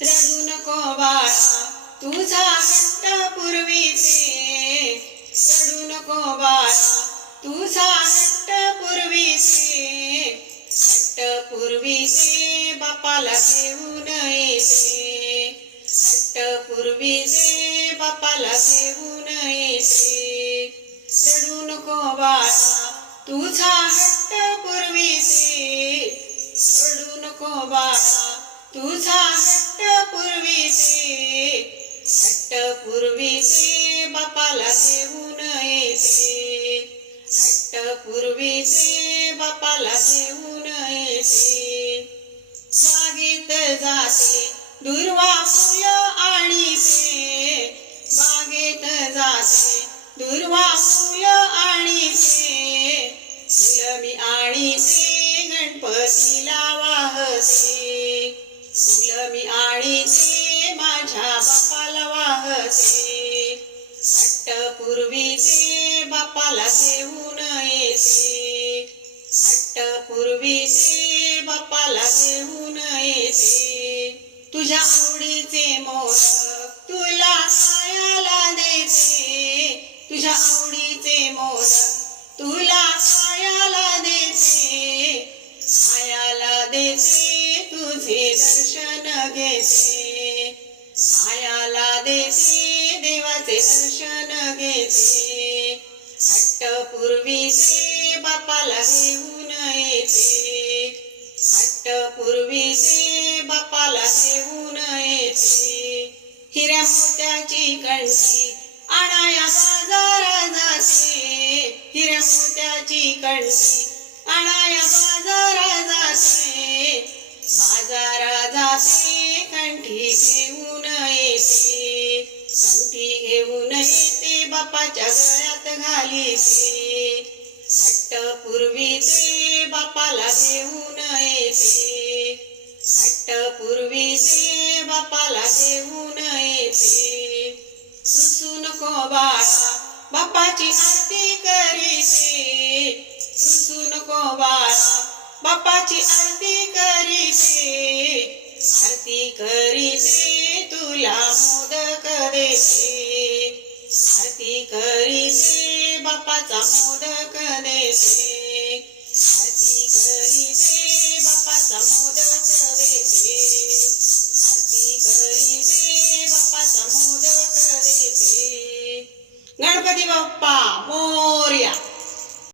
रडू नको बाळा तुझा हट्ट पूर्वीचे. रडू नको बाळा तुझा हट्ट पूर्वीचे. हट्ट पूर्वीचे बापाला घेऊन येते. हट्ट पूर्वीचे बापाला घेऊन येते. रडू नको बाळा तुझा हट्ट पूर्वीचे. रडू नको बाळा तुझा हट्ट पूर्वीचे हट्ट बापाला घेऊन येते. हट्ट बापाला येते. बागेत जाते दुर्वा फुलं आणि ते बागेत जाते दुर्वा बापाला घेऊन येते. हट्ट पूर्वीचे बापाला घेऊन येते. तुझ्या आवडीचे मोदक तुला खायला देते. तुझ्या आवडीचे मोदक तुला खायला देते. खायला देते तुझे दर्शन घेते. खायला देते देवाचे दर्शन घेते. हट्टपूर्वी बापाला घेऊन येते. हट्ट पूर्वीचे बापाला घेऊन येते. हिऱ्या मोत्याची कणसी आणाया बाजारा जाते. हिऱ्या मोत्याची कणसी आणाया बाजारा जाते. बाजारा जाते कंठी घेऊन येते. कंठी घेऊन येते बापाच्या गळ्यात घालीते हट्ट पूर्वीचे बापाला देऊन येते. हट्ट पूर्वीचे बापाला देऊन येते. रुसू नको बाळा बापाची आरती करीते. रुसू नको बाळा बापाची आरती करीते. आरती करीते तुला मोदक देते. आरती करी बापाचा मोदक देते. आरती करीते बापाचा मोदक देते. आरती करीते बापाचा मोदक देते. गणपती बाप्पा मोर्या.